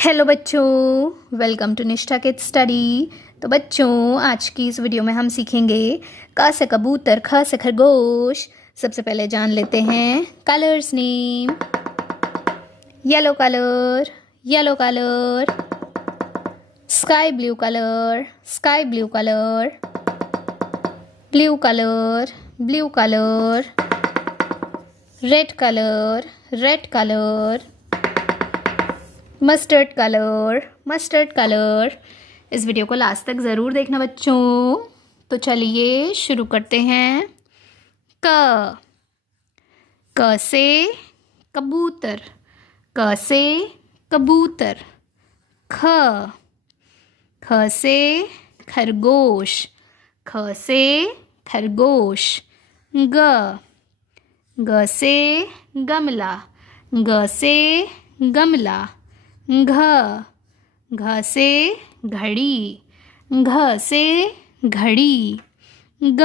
Hello बच्चों, welcome to निष्ठा kids study. तो बच्चों, आज की इस वीडियो में हम सीखेंगे क से कबूतर, ख से खरगोश। सबसे पहले जान लेते हैं colours name. Yellow colour, yellow colour. Sky blue colour, sky blue colour. Blue colour, blue colour. Red colour, red colour. Mustard colour, mustard colour. इस वीडियो को लास्ट तक ज़रूर देखना बच्चों। तो चलिए शुरू करते हैं। क से कबूतर, क से कबूतर। ख से खरगोश, ख से खरगोश। ग से गमला, ग से गमला। घ से घड़ी, घ से घड़ी। ग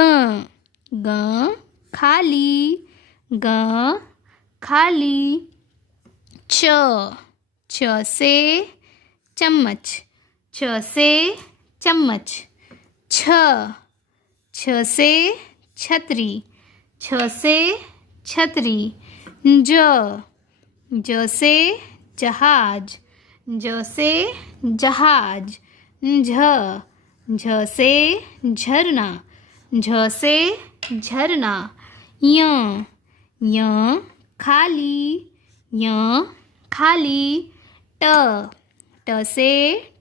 खाली, ग खाली। च से चम्मच, च से चम्मच। छ से छतरी, छ से छतरी। ज से जहाज, ज से जहाज। झ से झरना, झ से झरना। य खाली, य खाली। ट से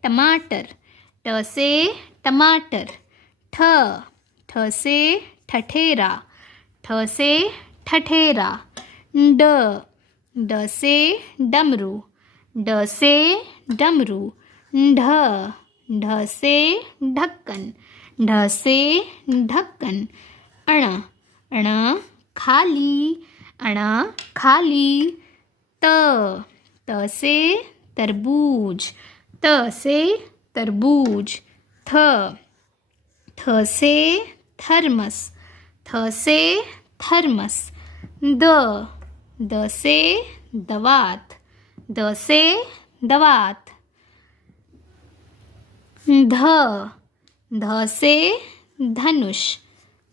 टमाटर, ट से टमाटर। ठ से ठठेरा, ठ से ठठेरा। ड से डमरू, ड से डमरू। ढ से ढक्कन, ढ से ढक्कन। अण खाली, अण खाली। त से तरबूज, त से तरबूज। थ से थर्मस, थ से थर्मस। द से दवात, द से दवात। ध से धनुष,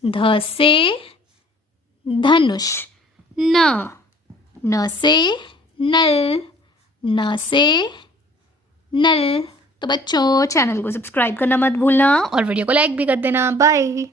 ध से धनुष। न से नल, न से नल। तो बच्चों, चैनल को सब्सक्राइब करना मत भूलना और वीडियो को लाइक भी कर देना। बाय।